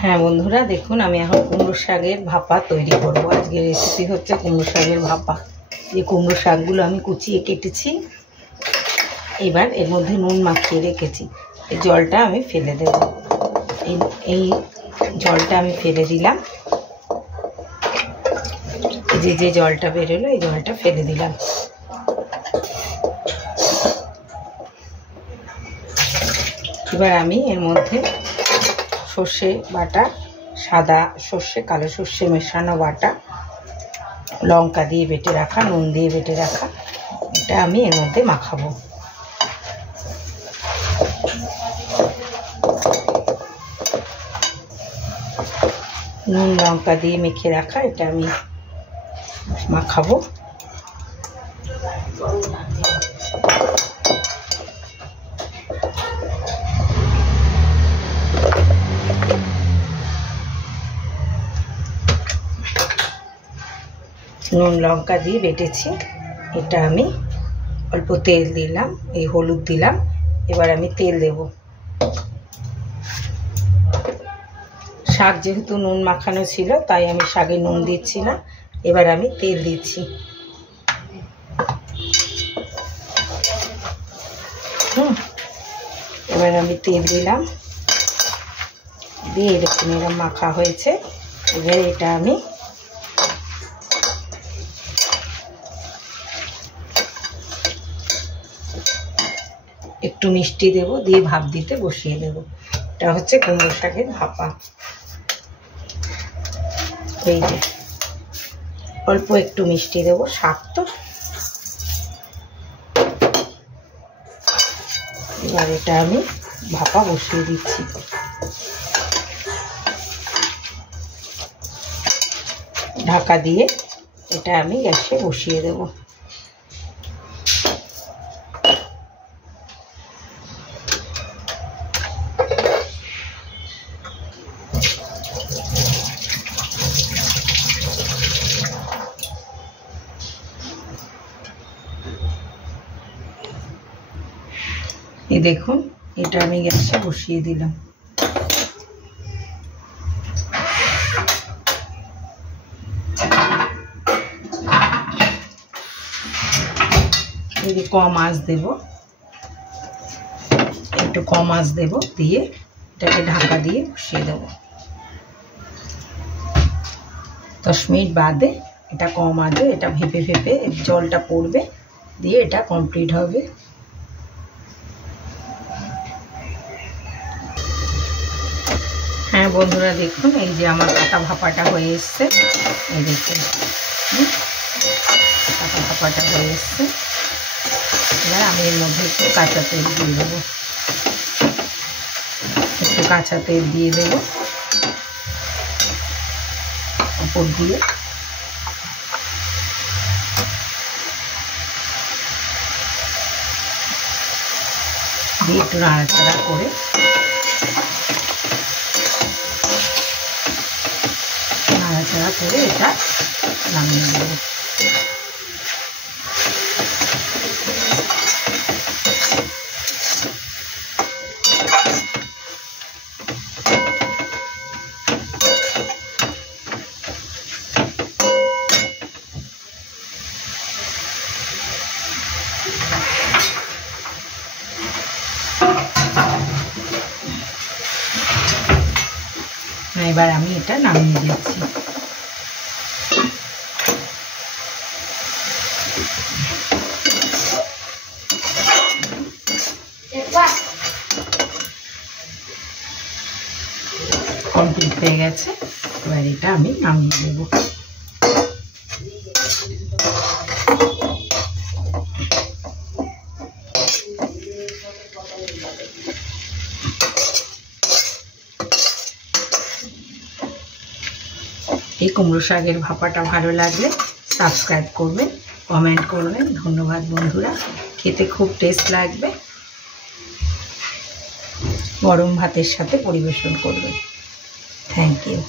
হ্যাঁ বন্ধুরা, দেখুন আমি এখন কুমড়ো শাকের ভাপা তৈরি করব। আজকের রেসিপি হচ্ছে কুমড়ো শাকের ভাপা। এই কুমড়ো শাকগুলো আমি কুচিয়ে কেটেছি, এবার এর মধ্যে নুন মাখিয়ে রেখেছি। এই জলটা আমি ফেলে দেব। এই জলটা আমি ফেলে দিলাম। যে জলটা বেরোলো এই জলটা ফেলে দিলাম। এবার আমি এর মধ্যে সর্ষে বাটা, সাদা সর্ষে কালো সর্ষে মেশানো বাটা, লঙ্কা দিয়ে বেটে রাখা, নুন দিয়ে বেটে রাখা, এটা আমি এর মধ্যে মাখাবো। নুন লঙ্কা দিয়ে মেখে রাখা এটা আমি মাখাবো। নুন লঙ্কা দিয়ে বেটেছি, এটা আমি অল্প তেল দিলাম, এই হলুদ দিলাম। এবার আমি তেল দেব। শাক যেহেতু নুন মাখানো ছিল তাই আমি শাকে নুন দিচ্ছি না, এবার আমি তেল দিচ্ছি। এবার আমি তেল দিলাম, দিয়ে এরকম এরকম মাখা হয়েছে। এবার এটা আমি একটু মিষ্টি দেব, দিয়ে ভাপ দিতে বসিয়ে দেব। এটা হচ্ছে কুমড়ো শাকের ভাপা। এই যে অল্প একটু মিষ্টি দেব, শাক তো। এবার এটা আমি ভাপা বসিয়ে দিচ্ছি। ঢাকা দিয়ে এটা আমি গ্যাসে বসিয়ে দেব। এই দেখুন, এটা আমি গ্যাসে বসিয়ে দিলাম। যদি কম আঁচ দেব, একটু কম আঁচ দেব, দিয়ে এটাকে ঢাকা দিয়ে বসিয়ে দেব। 10 মিনিট বাদে এটা কম আঁচে এটা ভেপে ভেপে জলটা পড়বে, দিয়ে এটা কমপ্লিট হবে। হ্যাঁ বন্ধুরা, দেখুন এই যে আমার পাতা ভাপাটা হয়ে এসছে। এই দেখুন পাতা ভাপাটা হয়ে এসছে। এবার আমি এর মধ্যে একটু কাঁচা তেল দিয়ে দেবো, একটু কাঁচা তেল দিয়ে দেবো উপর দিয়ে। দিয়ে একটু নাড়াচাড়া করে এটা নামিয়ে দেবো। এবার আমি এটা নামিয়ে দিচ্ছি। কমপ্লিট হয়ে গেছে, এবার এটা আমি নামিয়ে দেব। এই কুমড়ো শাকের ভাপাটা ভালো লাগলে সাবস্ক্রাইব করবেন, কমেন্ট করবেন। ধন্যবাদ বন্ধুরা, খেতে খুব টেস্ট লাগবে। গরম ভাতের সাথে পরিবেশন করবেন। Thank you.